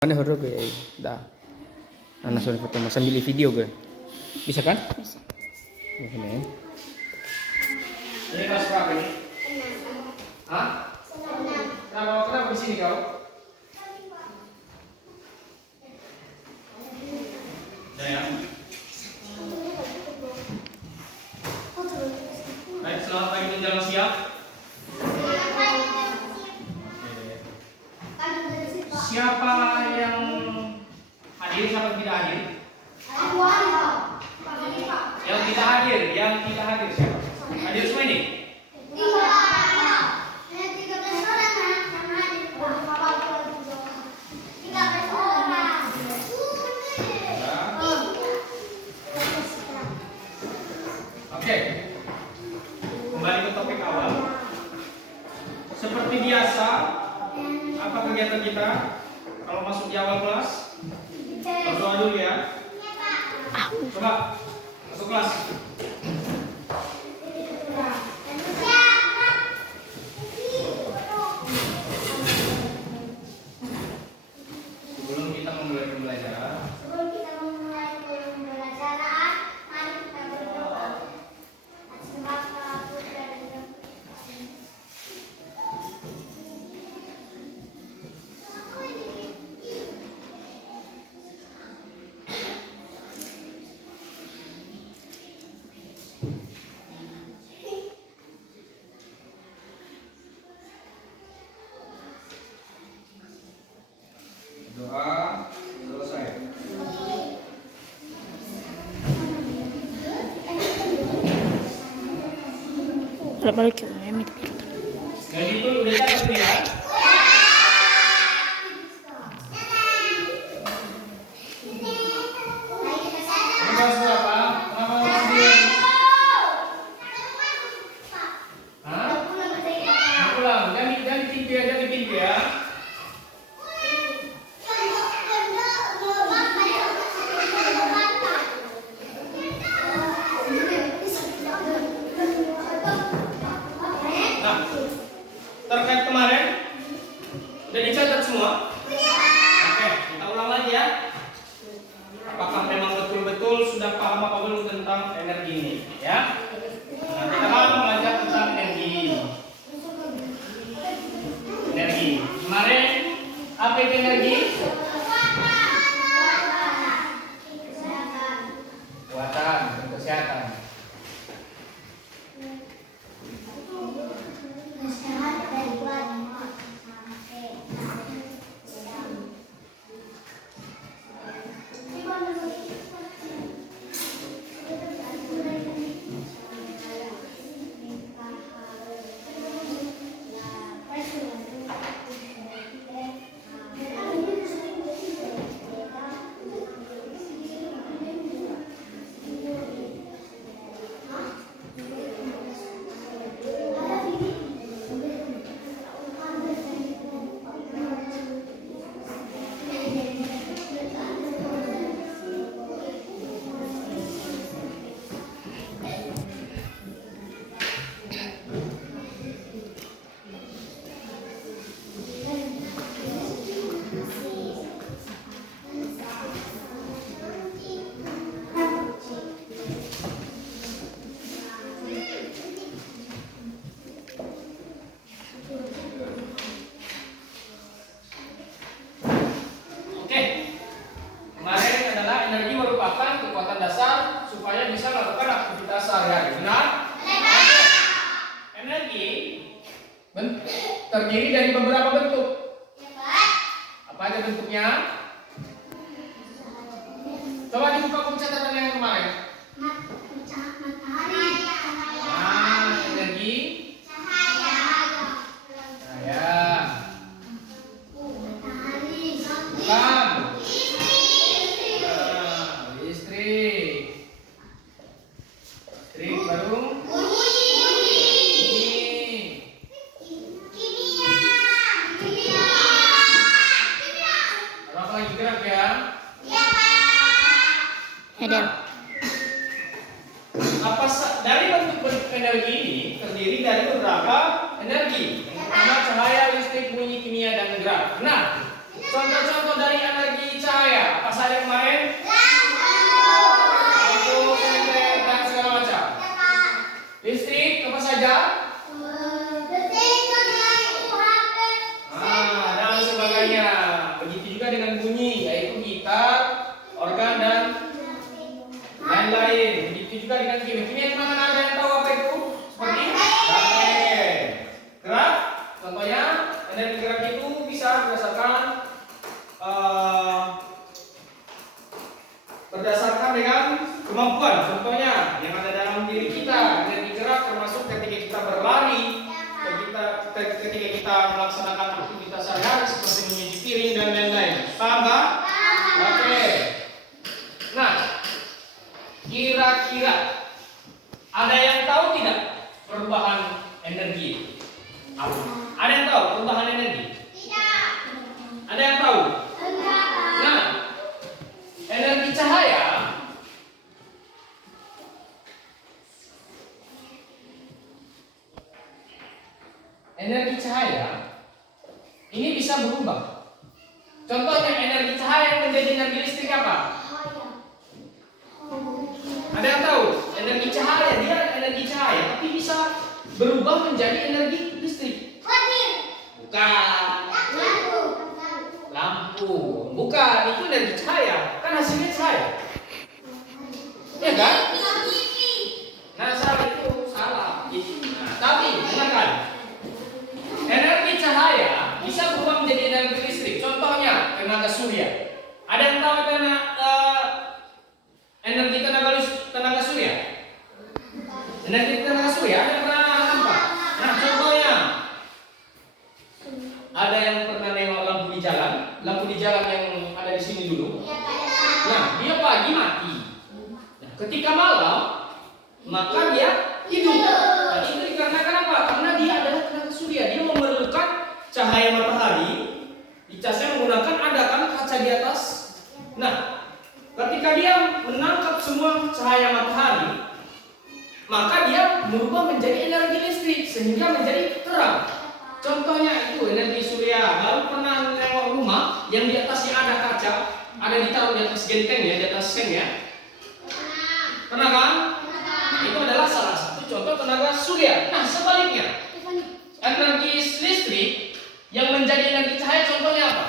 Mana huruf ya? Dah. Anak suruh foto sambil video kan? Bisa kan? Bisa. Ini. Ini kelas berapa ini? Hah? Kenapa di sini kau? Ya. Baik, selamat pagi menjelang siang. Siapa yang hadir, siapa yang tidak hadir? Yang tidak hadir siapa? Hadir semua ini? Oke. Kembali ke topik awal. Seperti biasa, apa kegiatan kita? Kalau masuk di awal kelas, berdoa dulu ya. Coba masuk kelas. Sebelum kita memulai pembelajaran, Mari kita berdoa. doa selesai. Balik ya, minta. Jadi itu udah catat ya. Ini kelas berapa? Kenapa masih? Hah? Pulang. Jangan pintu ya, jangan pintu ya. Nah, terkait kemarin udah dicatat semua? Oke, kita ulang lagi ya. Apakah memang betul-betul sudah paham apa belum tentang energi ini? Ya. Nah, kita akan belajar tentang energi. Energi. Kemarin apa itu energi? Kekuatan dan kesehatan. Oke. Kemarin adalah energi merupakan kekuatan dasar supaya bisa melakukan aktivitas sehari-hari. Benar? Oke. Energi terdiri dari beberapa bentuk. Apa aja bentuknya? Coba dibuka buku catatan yang kemarin. Nah, energi cahaya. Bukan. Listrik. Listrik baru. Apa lagi gerak ya? Ada. Dari bentuk energi ini terdiri dari beberapa energi. Yang pertama cahaya, listrik, bunyi, kimia, dan gerak. Benar? Contoh-contoh dari energi cahaya apa saja kemarin? Lampu, senter, dan segala macam. Listrik apa saja? Dan sebagainya. Begitu juga dengan bunyi, yaitu gitar, organ, dan lain-lain. Begitu juga dengan kimia. Kimia teman-teman ada yang tahu apa itu? Seperti gerak. Contohnya energi gerak itu bisa berdasarkan dengan kemampuan. Contohnya yang ada dalam diri kita, energi gerak termasuk ketika kita berlari, ketika kita melaksanakan aktivitas sehari-hari seperti mencuci piring dan lain-lain. Paham nggak? Oke. Nah, kira-kira ada yang tahu tidak perubahan energi? Ada yang tahu perubahan energi? Ada yang tahu? Nah, energi cahaya ini bisa berubah. Contohnya energi cahaya menjadi energi listrik apa? Ada yang tahu? Energi cahaya, dia energi cahaya tapi bisa berubah menjadi energi listrik. Bukan. Lampu. Bukan, itu energi cahaya. Kan hasilnya cahaya. Ya kan? Nah, salah itu salah. Nah, tapi dengarkan. Energi cahaya bisa berubah menjadi energi listrik. Contohnya tenaga surya. Ada yang tahu energi tenaga surya? Energi tenaga surya ada yang pernah nampak? Nah, contohnya ada yang pernah nengok lampu di jalan yang ada di sini dulu. Nah, dia pagi mati. Nah, ketika malam maka dia hidup. Nah, itu dikarenakan apa? Karena dia adalah tenaga surya. Dia memerlukan cahaya matahari. Dicasnya menggunakan ada kan kaca di atas. Nah, ketika dia menangkap semua cahaya matahari, maka dia berubah menjadi energi listrik sehingga menjadi terang. Contohnya itu energi surya. Lalu pernah nengok rumah yang di atasnya ada kaca, ada ditaruh di atas genteng ya, di atas seng ya. Pernah kan? Itu adalah salah satu contoh tenaga surya. Nah, sebaliknya, energi listrik yang menjadi energi cahaya contohnya apa?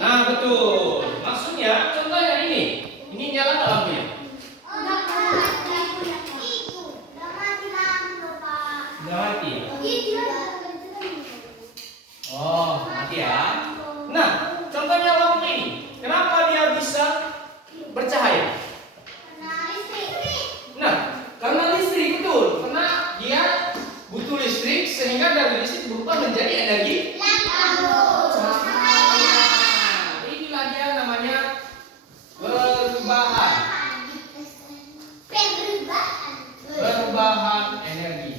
Nah, betul. Maksudnya contohnya ini nyala nggak lampunya? Udah mati. Oh, mati ya. Nah, contohnya lampu ini. Kenapa dia bisa bercahaya? Nah, karena listrik, betul. Karena dia butuh listrik sehingga dari listrik berubah menjadi energi cahaya. Inilah dia namanya perubahan energi.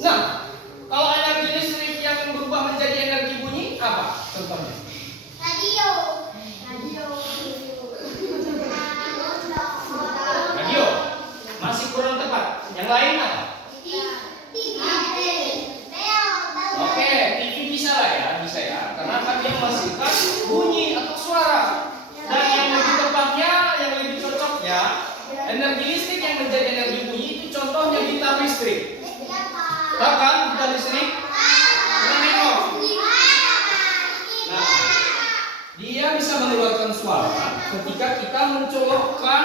Nah, kalau energi listrik yang berubah menjadi energi bunyi apa contohnya? Radio. Masih kurang tepat. Yang lain apa? Oke, TV bisa lah ya, bisa ya. Karena kan dia menghasilkan bunyi atau suara. Dan yang lebih tepatnya, yang lebih cocoknya, energi listrik yang menjadi energi bunyi itu contohnya gitar listrik. Bahkan gitar listrik menengok. Nah, dia bisa mengeluarkan suara ketika kita mencolokkan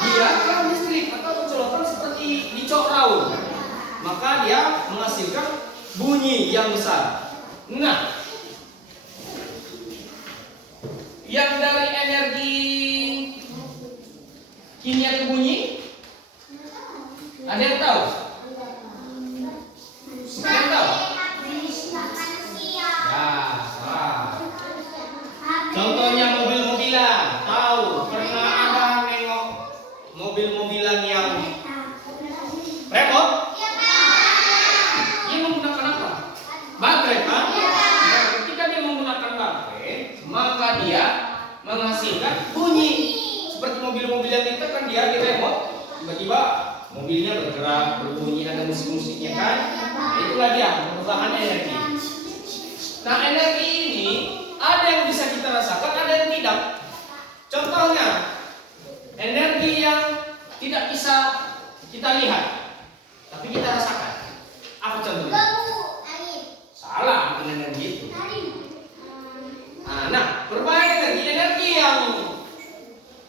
dia ke listrik atau mencolokkan seperti dicok raung. Maka dia menghasilkan bunyi yang besar. Nah, yang dari energi kimia ke bunyi, ada yang tahu? Ada yang tahu? Ya, salah. Contohnya mobil-mobilan. Tahu? Pernah ada nengok mobil-mobilan yang remote? Dia menggunakan apa? Baterai kan? Nah, ketika dia menggunakan baterai, maka dia menghasilkan bunyi. Seperti mobil-mobil yang ditekan dia di remote, tiba-tiba mobilnya bergerak, berbunyi, ada musik-musiknya kan? Nah, itulah dia perubahan energi. Nah, energi ini ada yang bisa kita rasakan, ada yang tidak. Contohnya, energi yang tidak bisa kita lihat, tapi kita rasakan. Apa contohnya? Salah, bukan energi itu. Nah, perubahan energi yang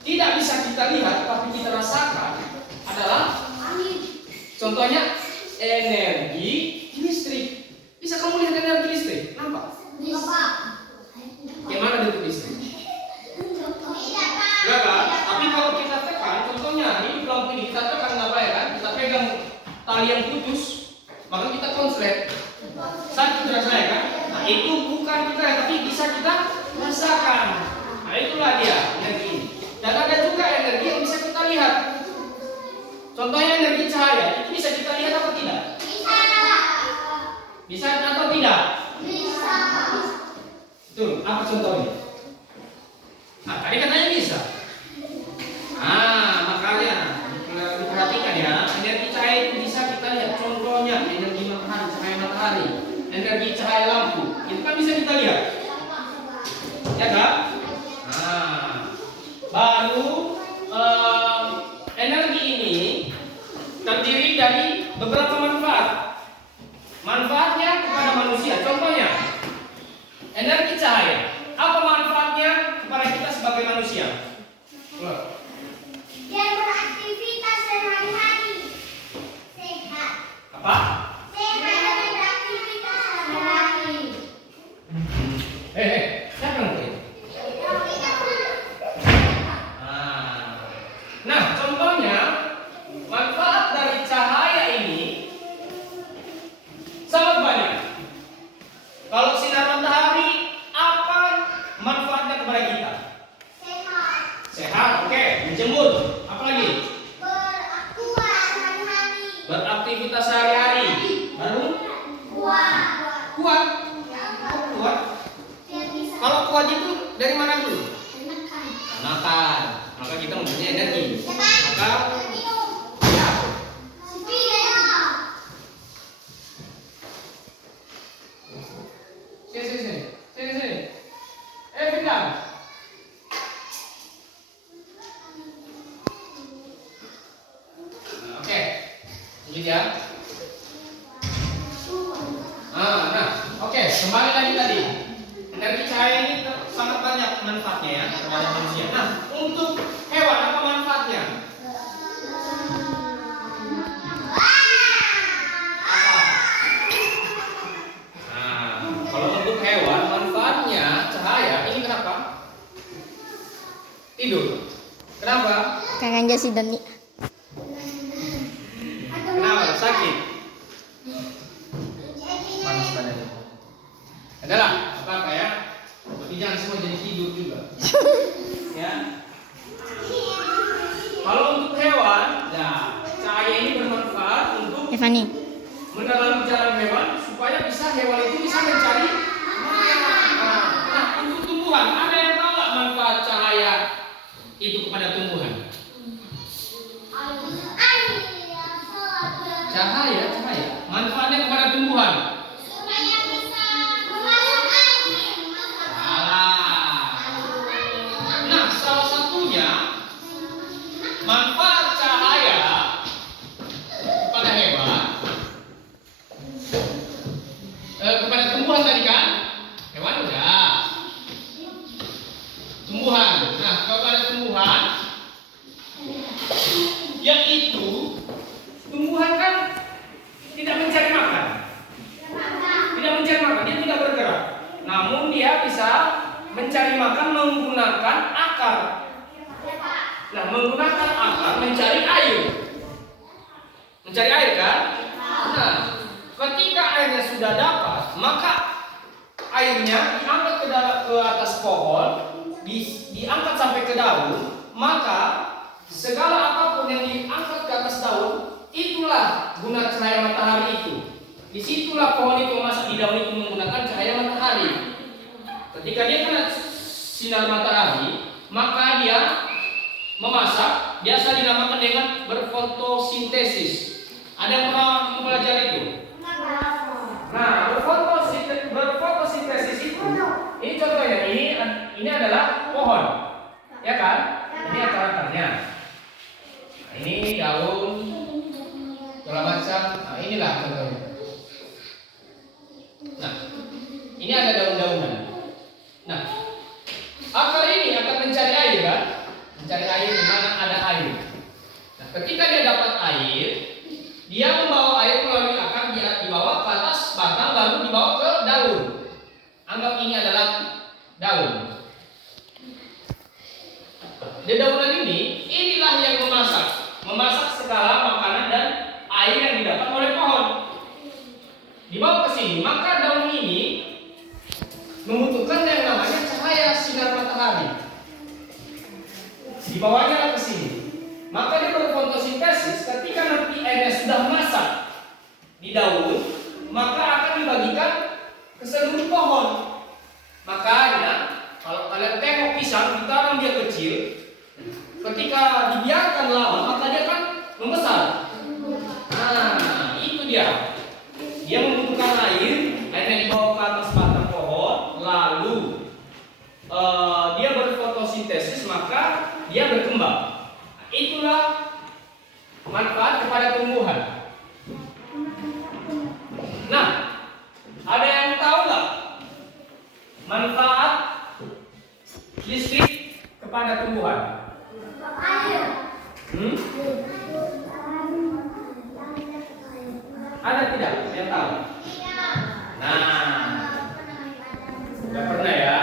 tidak bisa kita lihat, tapi kita rasakan adalah contohnya energi listrik. Bisa kamu lihat energi listrik? Nampak? Gimana bentuk listrik? Enggak kan? Tapi kalau kita tekan, contohnya ini lampu ini kita tekan apa ya kan? Kita pegang tali yang putus, maka kita konslet. Sakit rasanya kan? Nah, itu bukan kita, tapi bisa kita rasakan. Nah, itulah dia energi ini. Dan ada juga energi yang bisa kita lihat. Contohnya energi cahaya, itu bisa kita lihat atau tidak? Bisa atau tidak? Betul, apa contohnya? Nah, tadi katanya bisa. Makanya diperhatikan ya, energi cahaya itu bisa kita lihat. Contohnya energi matahari, cahaya matahari, energi cahaya lampu, itu kan bisa kita lihat. Ya kan? Baru energi ini terdiri dari beberapa manfaat. Manfaatnya kepada manusia. Contohnya, energi cahaya. Apa manfaatnya kepada kita sebagai manusia? Dia beraktivitas sehari-hari. Sehat. Apa? Sehat beraktivitas sehari-hari. Siapa yang ngerti? Nah, contohnya manfaat dari cahaya ini sangat banyak. Kalau sinar matahari, apa manfaatnya kepada kita? Sehat. Sehat, oke. Menjemur, apa lagi? Beraktivitas sehari-hari. Baru? Kuat. Kuat. Kalau kuat itu dari mana dulu? Makan. Maka kita mempunyai energi. Maka ya. Sini. Pindah. Oke. Lanjut ya. Oke. Kembali lagi tadi. Energi cahaya ini sangat banyak manfaatnya ya kepada manusia. Nah, untuk hewan apa manfaatnya? Kalau untuk hewan manfaatnya cahaya ini kenapa? Tidur. Kenapa? Kangen Jasi dan Kenapa? Sakit. Panas badannya. Adalah apa ya? Tapi jangan semua jadi tidur juga. Ya. Kalau untuk hewan, nah cahaya ini bermanfaat untuk Evani. mendalami jalan hewan supaya bisa hewan itu bisa mencari makan. Nah, untuk tumbuhan ada yang tahu nggak manfaat cahaya itu kepada tumbuhan? Cahaya, manfaatnya kepada tumbuhan. Nah, salah satunya manfaat cahaya kepada hewan, kepada tumbuhan tadi kan? Hewan udah. Tumbuhan. Nah, kepada tumbuhan, yaitu tumbuhan kan tidak mencari makan. Dia tidak bergerak. Namun dia bisa mencari makan menggunakan akar. Nah, menggunakan akar mencari air. Mencari air kan? Nah, ketika airnya sudah dapat, maka airnya diangkat ke atas pohon, diangkat sampai ke daun, maka segala apapun yang diangkat ke atas daun, itulah guna cahaya matahari itu. Disitulah pohon itu memasak di daun itu menggunakan cahaya matahari. Ketika dia kena sinar matahari, maka dia memasak biasa dinamakan dengan berfotosintesis. Ada yang pernah mempelajari itu? Nah, berfotosintesis itu, ini contohnya, ini adalah pohon, ya kan? Ini akar-akarnya. Nah, ini daun, segala macam. Nah, inilah contohnya. Nah, ini ada daun-daunan. Nah, akar ini akan mencari air kan? Mencari air di mana ada air. Nah, ketika dia dapat air, dia membawa air melalui akar, dia dibawa ke atas batang lalu dibawa ke daun. Anggap ini adalah daun. Dedaunan ini, inilah yang memasak segala makanan dan air yang didapat oleh pohon. Dibawa ke sini, maka daun ini membutuhkan yang namanya cahaya sinar matahari. Dibawanya ke sini. Maka dia berfotosintesis. Ketika nanti airnya sudah masak di daun, maka akan dibagikan ke seluruh pohon. Makanya kalau kalian tengok pisang, ditanam dia kecil, ketika dibiarkan lama maka dia akan membesar. Nah, itu dia. Dia membutuhkan air, airnya dibawa ke atas batang pohon, lalu dia berfotosintesis, maka dia berkembang. Itulah manfaat kepada tumbuhan. Nah, ada yang tahu nggak manfaat listrik kepada tumbuhan? Ada tidak yang tahu? Nah, nggak pernah ya.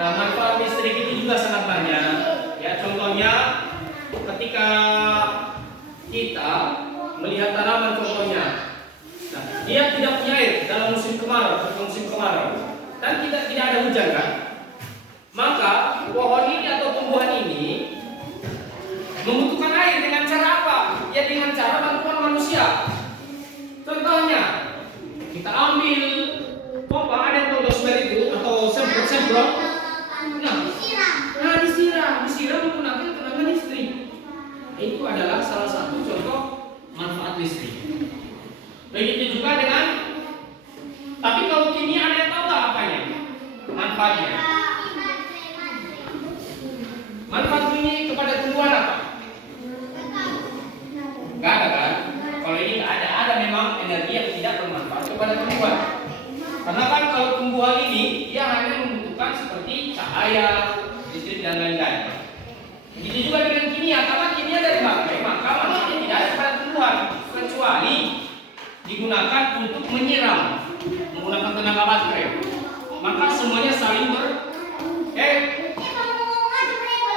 Nah, manfaat listrik itu juga sangat banyak. Ya, contohnya ketika kita melihat tanaman, contohnya, nah, dia tidak punya air dalam musim kemarau, dan tidak ada hujan kan? Maka pohon ini atau tumbuhan ini membutuhkan air dengan cara apa? Ya dengan cara bantuan manusia. Contohnya, kita ambil pompa, ada yang dosmer itu atau semprot. Nah, disiram menggunakan tenaga listrik. Itu adalah salah satu contoh manfaat listrik. Begitu juga dengan, tapi kalau kimia ada yang tahu nggak apanya? Manfaatnya. Manfaat ini kepada tumbuhan apa? Nggak ada kan? Kalau ini nggak ada memang energi yang tidak bermanfaat kepada tumbuhan. Karena kan kalau tumbuhan ini dia hanya membutuhkan seperti cahaya, listrik dan lain-lain. Begitu juga dengan kimia, karena kimia dari baterai, maka manfaatnya tidak ada pada tumbuhan kecuali digunakan untuk menyiram menggunakan tenaga baterai. Maka semuanya saling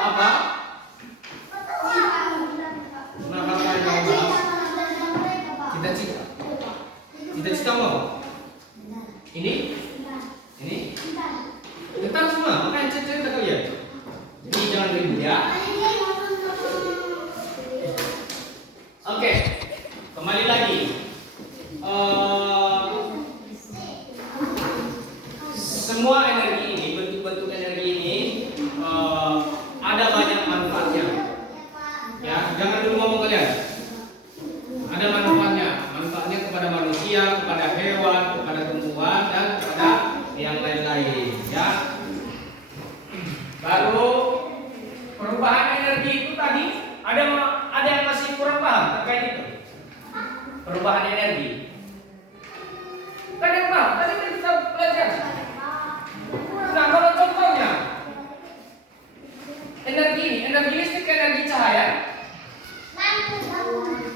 apa? Kenapa kalian bahas cita-cita? Cita-cita apa? Ini? Tentang semua, makanya cerita kalian. Jadi jangan ribut ya. Oke, kembali lagi. Semua energi ini, bentuk-bentuk energi ini ada banyak manfaatnya. Ya, jangan dulu ngomong kalian. Ada manfaatnya. Manfaatnya kepada manusia, kepada hewan, kepada tumbuhan, dan kepada yang lain-lain. Ya. Baru perubahan energi itu tadi ada yang masih kurang paham terkait itu. Perubahan energi. Kan yang paham? Tadi kita belajar. Nah, kalau contohnya energi listrik, energi cahaya.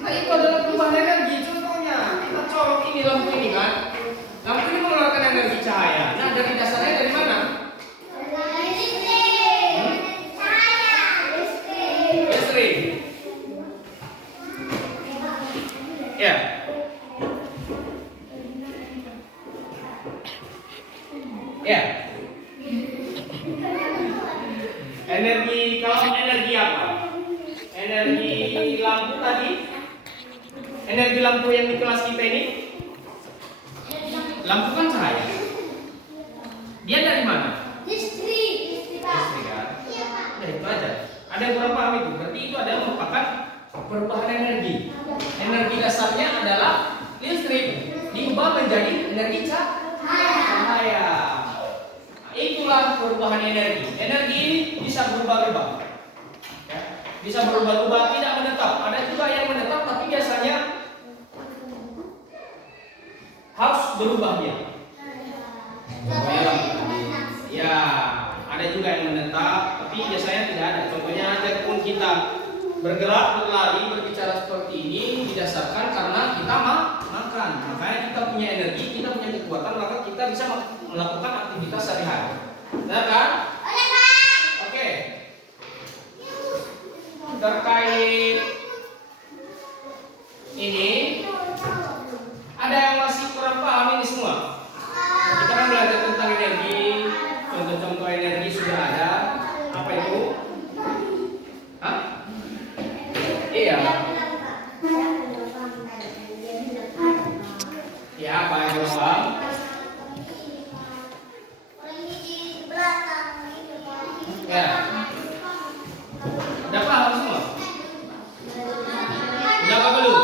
Nah, itu adalah perubahan energi. Contohnya, kita colok ini lampu ini kan. Lampu ini mengeluarkan energi cahaya. Nah, dari dasarnya dari mana? Listrik. Ya. Ya. Kalau energi apa? Energi lampu tadi. Energi lampu yang di kelas kita ini. Lampu kan cahaya. Dia dari mana? Listrik kan? Ya, itu aja. Ada yang kurang paham itu. Berarti itu ada perubahan energi. Energi dasarnya adalah listrik diubah menjadi energi cahaya. Itulah perubahan energi. Energi ini bisa berubah-ubah. Ya, bisa berubah-ubah, tidak menetap. Ada juga yang menetap, tapi biasanya harus berubah dia. Ya, ada juga yang menetap, tapi biasanya tidak ada. Contohnya aja pun kita bergerak, berlari, berbicara seperti ini didasarkan karena kita makan. Makanya kita punya energi, kita punya kekuatan, maka kita bisa melakukan aktivitas sehari-hari. Benar kan? Oke. Terkait ini, ada yang masih kurang paham ini semua? Kita kan belajar tentang energi, contoh-contoh energi sudah ada. Apa itu? Hah? Iya. Ya, apa yang belum paham? Ya. Udah paham semua? Udah apa belum?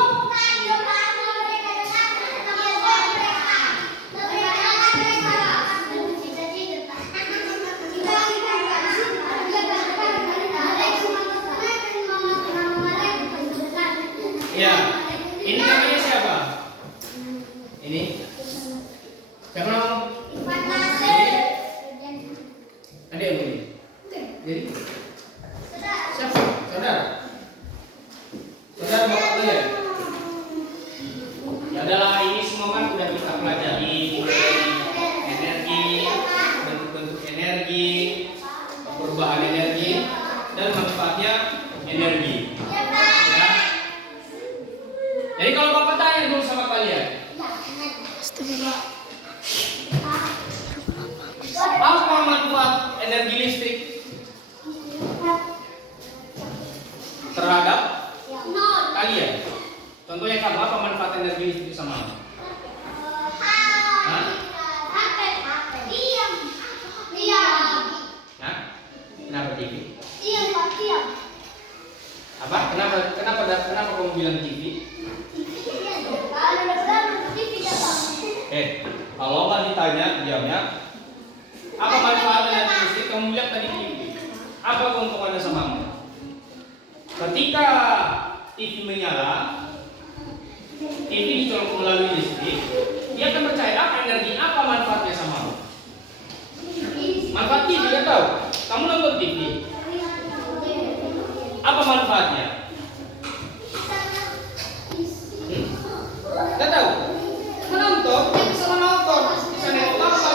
Ya. Ini namanya siapa? Ini? Siapa nama? Ada yang ini? Jadi? Siapa? Saudara? Saudara bapak kalian? Ya adalah ini semua kan sudah kita pelajari energi, bentuk-bentuk energi, perubahan energi, dan manfaatnya energi. Ya. Jadi kalau bapak tanya dulu sama kalian, apa manfaat energi listrik terhadap kalian? Contohnya kamu, apa manfaat energi listrik sama kamu? Hah? Hah? Kenapa TV? Apa? Kenapa kamu bilang TV? Kalau nggak ditanya diamnya, apa manfaat energi listrik? Kamu lihat tadi TV. Apa keuntungannya sama kamu? Ketika TV menyala, TV dicolok melalui listrik, dia akan percaya energi apa manfaatnya sama kamu. Manfaat TV dia tahu. Kamu nonton TV, apa manfaatnya? Gak tahu. Menonton, bisa menonton, bisa nengok apa?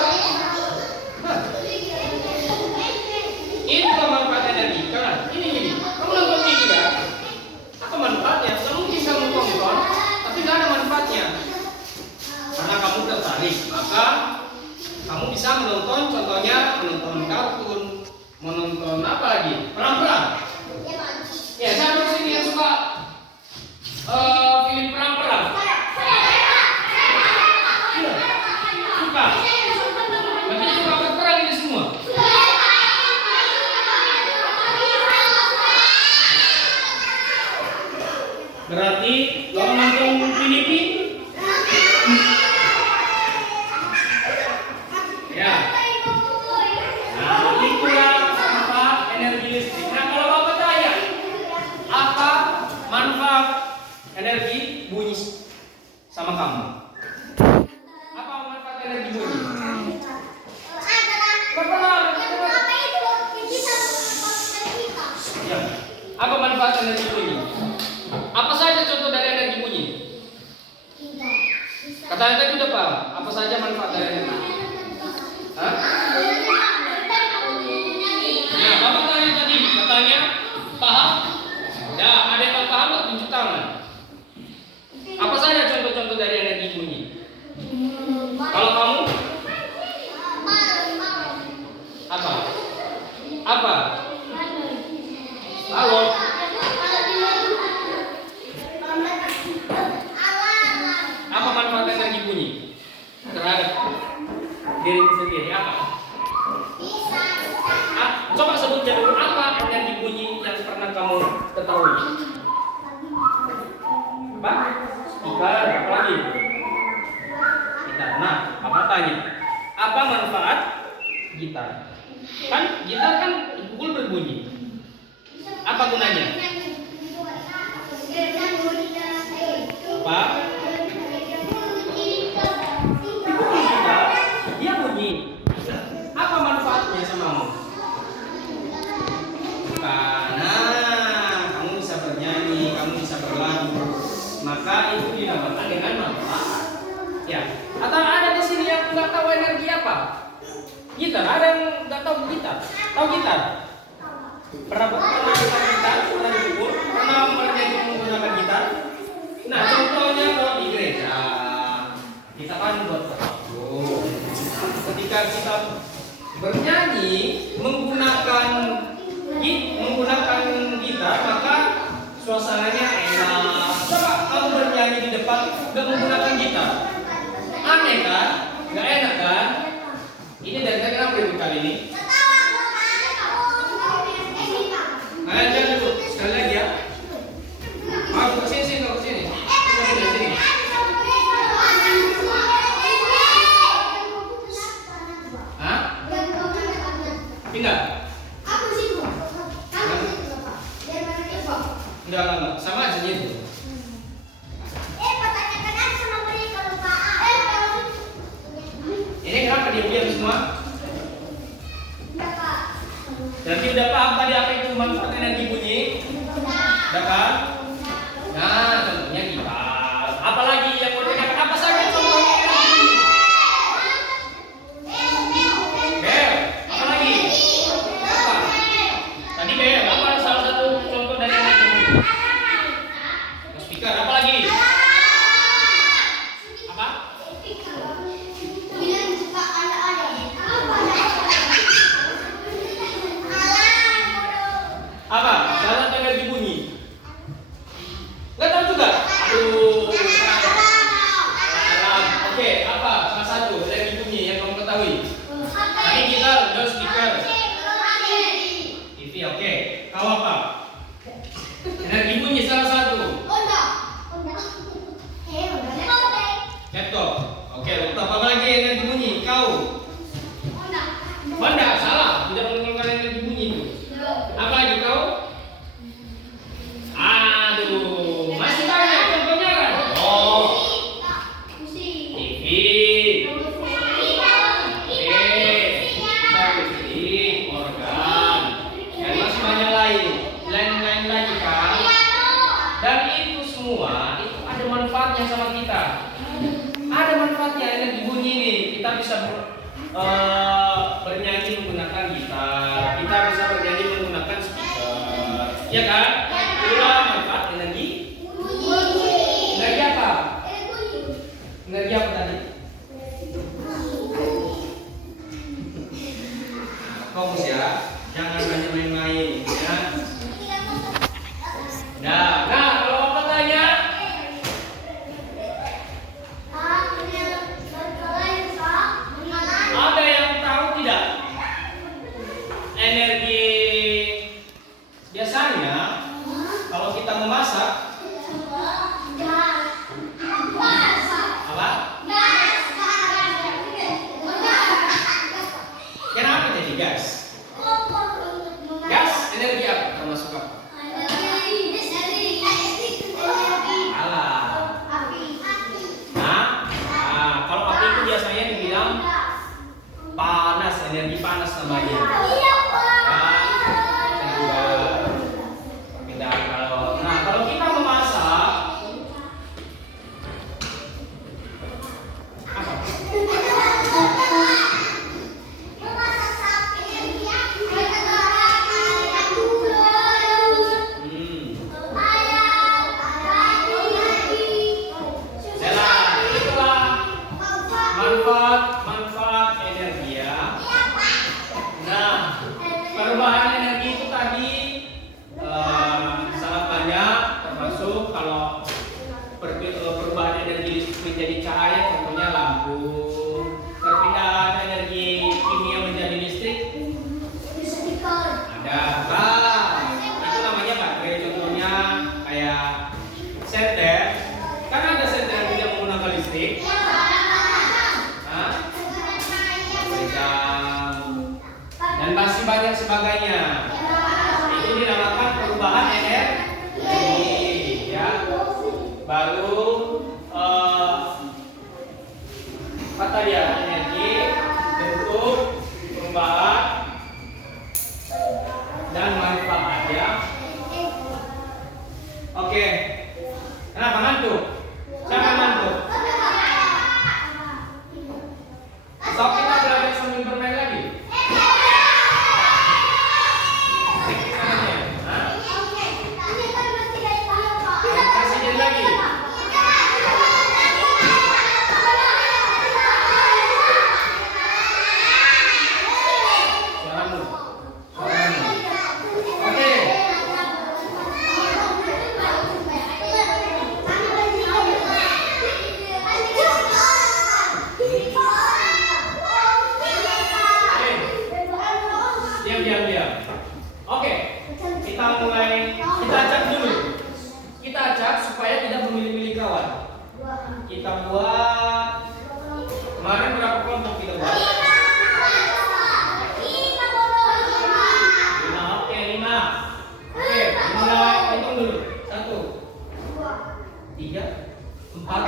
Itu manfaat energi kan? Ini. Kamu nonton TV kan? Apa manfaatnya? Kamu bisa menonton, tapi nggak ada manfaatnya. Karena kamu tertarik, maka kamu bisa menonton. Contohnya menonton kartun, menonton apa lagi? Perang-perang. Ya, saya sini yang suka film perang-perang. Suka. Berarti suka berperang ini semua. Berarti kamu nonton Filipin? Ya. Nah, itulah manfaat energi listrik. Nah, kalau bapak tanya, apa manfaat energi bunyi sama kamu? Apa manfaat energi bunyi? Ya. Apa manfaat energi bunyi? Apa saja contoh dari energi bunyi? Katanya tadi udah paham. Apa saja manfaat dari energi? Hah? Nah, bapak tanya tadi, katanya paham? Ya, ada yang paham nggak? Tunjuk tangan. Apa saja contoh-contoh dari energi bunyi? Kalau kamu? Apa? Apa? Halo? Apa manfaat energi bunyi terhadap diri sendiri? Apa? Coba sebutnya dulu, apa energi bunyi yang pernah kamu ketahui? Apa? Gitar, apa lagi? Gitar. Nah, apa tanya? Apa manfaat gitar? Kan gitar kan dipukul berbunyi. Apa gunanya? Apa? Dipukul gitar, dia bunyi. Apa manfaatnya samamu? Karena kamu bisa bernyanyi, kamu bisa berlagu, maka itu dinamakan dengan manfaat. Ya. Atau ada di sini yang nggak tahu energi apa? Gitar. Ada yang nggak tahu gitar? Tahu gitar? Pernah main gitar? Pernah dipukul? Pernah bernyanyi menggunakan gitar? Nah, contohnya kalau di gereja, kita kan buat lagu. Ketika kita bernyanyi menggunakan gitar, maka suasananya enak. Coba kamu bernyanyi di depan nggak menggunakan gitar, aneh kan? Nggak enak kan? Ini dari kenapa ibu kali ini? Nah, jangan dulu, sekali lagi ya. Mau ke sini, ke sini. Sini. Hah? Pindah. Enggak. Sama aja gitu. Ini kenapa diam semua? Jadi udah paham tadi apa itu manfaat energi bunyi? Udah kan? Nah, contohnya gitar. Apalagi yang mau tanyakan apa saja contohnya energi bunyi? Bel. Apa lagi? Apa? Tadi bel. Apa salah satu contoh dari energi bunyi? Speaker. Apa lagi? Apa? Apa? Salah satu energi bunyi? Nggak tahu juga? Aduh. Alarm. Oke, apa? Salah satu energi bunyi yang kamu ketahui? Tadi gitar, dan speaker. TV, oke. Kau apa? Energi bunyi salah satu. Laptop. Oke, laptop. Apa lagi energi bunyi? Kau? Honda, salah. Tidak menggunakan energi bunyi itu. Apa lagi kau? Aduh, masih banyak contohnya kan? Oh, TV. Organ. Dan masih banyak lain lagi kan? Dan itu semua itu ada manfaatnya sama kita. Ada manfaatnya energi bunyi ini. Kita bisa bernyanyi menggunakan gitar. Kita bisa bernyanyi menggunakan speaker. Ya kan? Itulah manfaat energi. Energi apa? Energi apa tadi? Fokus ya. Jangan hanya main-main ya. Nah, kalau apa tanya? Ada yang tahu tidak? Energi biasanya kalau kita memasak apa? Kenapa jadi gas? Gas energi apa? Termasuk apa? Alam. Nah, kalau api itu biasanya dibilang panas, energi panas namanya. Kalau kita memasak apa? Itulah manfaat energi ya. Nah, masih banyak sebagainya. Itu dinamakan perubahan energi, ya. Baru kata dia energi, bentuk, perubahan, dan manfaat, ya. Oke. Kenapa ngantuk? Siapa yang ngantuk? So kita belajar sambil bermain lagi. Presiden lagi. Suaramu. Oke. Diam. Oke. Kita mulai. Kita acak dulu. Kita acak supaya tidak memilih-milih kawan. Kita buat. Kemarin berapa kelompok kita buat? 5. Oke, 5. Oke, mulai hitung dulu. 1, 3, 4, 1.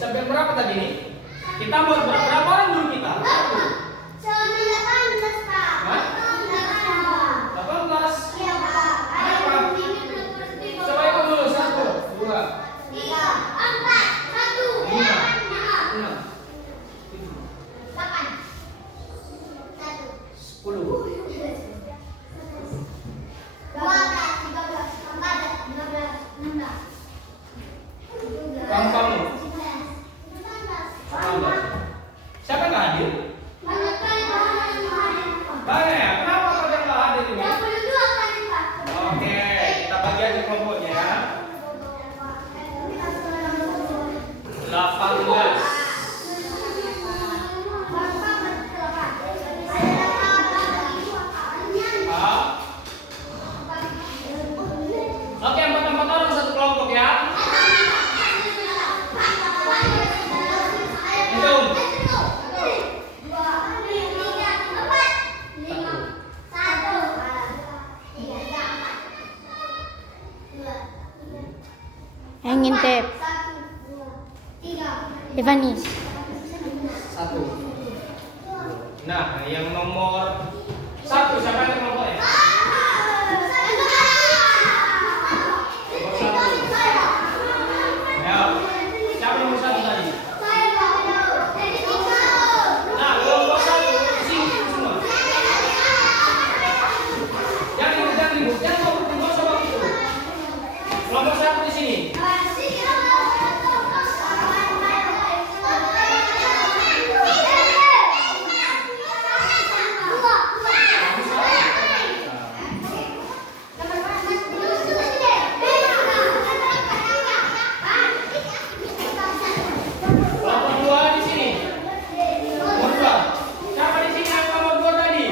Sampai berapa tadi nih? Kita buat berapa orang dulu kita? 18. Coba hitung dulu. 1, 2, 3, 4, 1, 5, 6, 6, 8, 10. 12, 13, 14, 15, 16, 17, 18. Siapa yang nggak hadir? Banyak ya? Kenapa kalian nggak hadir ini? Oke, kita bagi aja kelompoknya ya. 18. Oke, 4 orang satu kelompok ya. Hitung. 1, Yang ngintip. 2, 3, Evanis. 1. Nah, yang nomor 1 siapa yang kelompoknya? Ya. Siapa nomor 1 tadi? Nah, kelompok 1 sini semua. Jangan ribut. Jangan coba itu. Kelompok 1 di sini. Kelompok 2 di sini. Nomor 2. Siapa di sini yang nomor 2 tadi?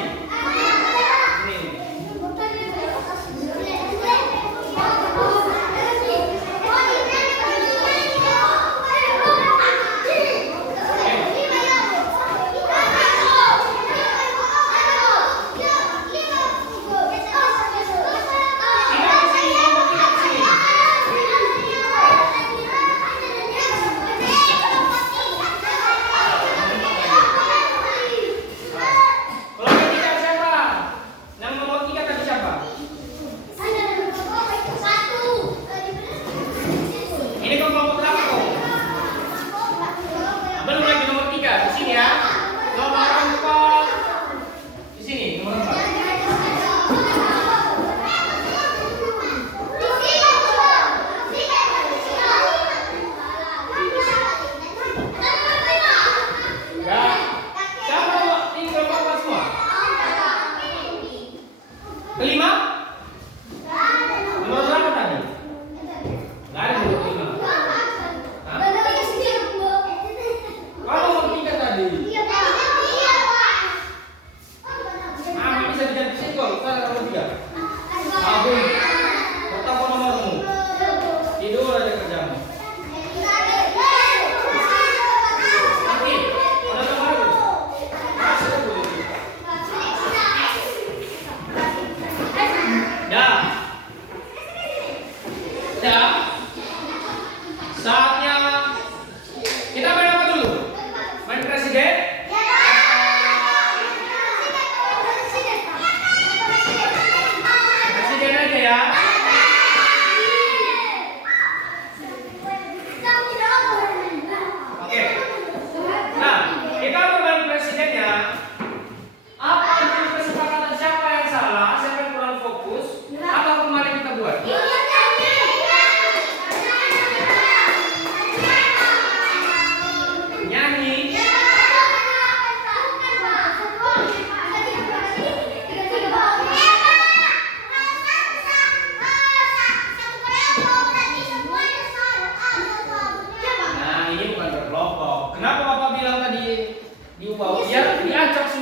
Ini.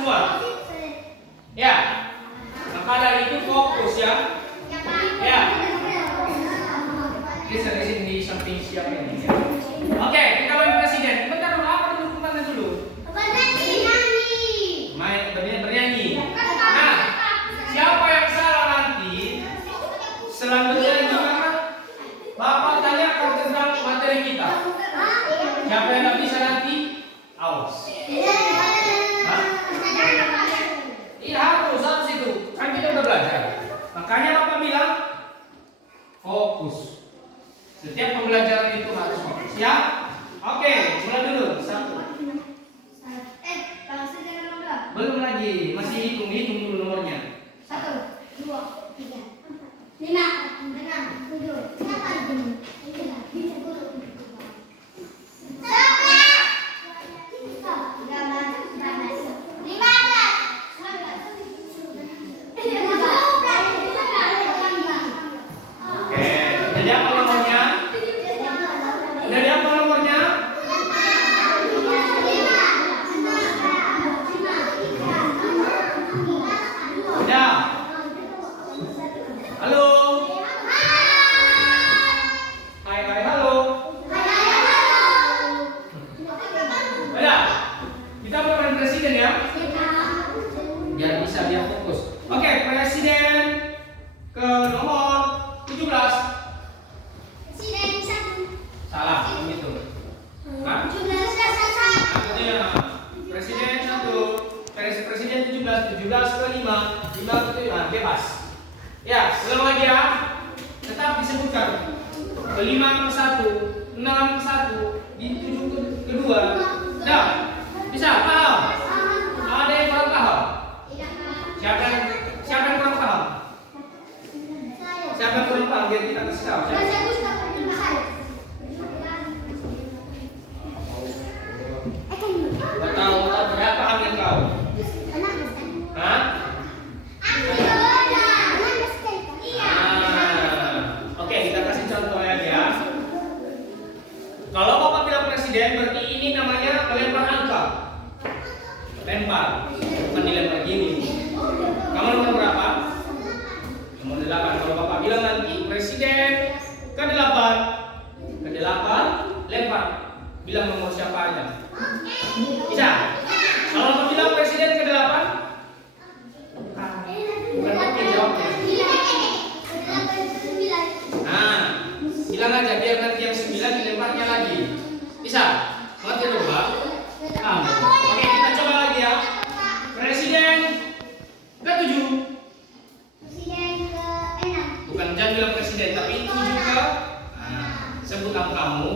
semua. Ya. Maka dari itu fokus ya. Ya. Ini sini di samping siapa ini? Oke, kita main presiden. Bentar dulu, apa dulu tempatnya dulu? Main bernyanyi. Nah, siapa yang salah nanti? Selanjutnya gimana? Bapak tanyakan tentang materi kita. Siapa yang nggak bisa nanti? Awas. Hah? Iya harus itu. Kan kita udah belajar. Makanya Bapak bilang fokus. Setiap pembelajaran itu harus fokus. Ya? Oke, mulai dulu. 1. Belum lagi, masih hitung dulu nomornya. 1, 2, 3, 5, 6, 7, 8, Oke, jadi apa nomornya? Jadi apa nomornya? Ya. Halo. Hai, halo. Ya. Kita mau main presiden ya. Biar bisa dia fokus. Oke, presiden ke nomor 17. Salah, begitu. Hah? Artinya presiden 1, presiden 17 ke 5 ke 7, bebas. Ya, ulang lagi ya. Tetap disebutkan. Ke 5 ke 1, 6 ke 1, di 7 ke 2. Dah. Bisa, paham? Ada yang kurang paham? Siapa yang kurang paham? Siapa yang kurang paham? Biar kita kasih tahu. Tahu berapa ambil kau? Hah? Oke, kita kasih contoh ya. Kalau Bapak bilang presiden, berarti ini namanya melempar angka. Lempar, bukan dilempar gini. Kamu nomor berapa? Nomor 8. Kalau Bapak bilang nanti presiden ke 8, lempar. Bilang nomor siapa aja. Bisa? Kalau Bapak bilang presiden ke 8, bukan oke jawabnya. Nah, bilang aja biar nanti yang 9 dilemparnya lagi. Bisa? Ngerti dulu, Pak? Oke, kita coba lagi ya. Presiden ke 7. Bukan jangan bilang presiden, tapi 7 ke. Nah, sebut kamu.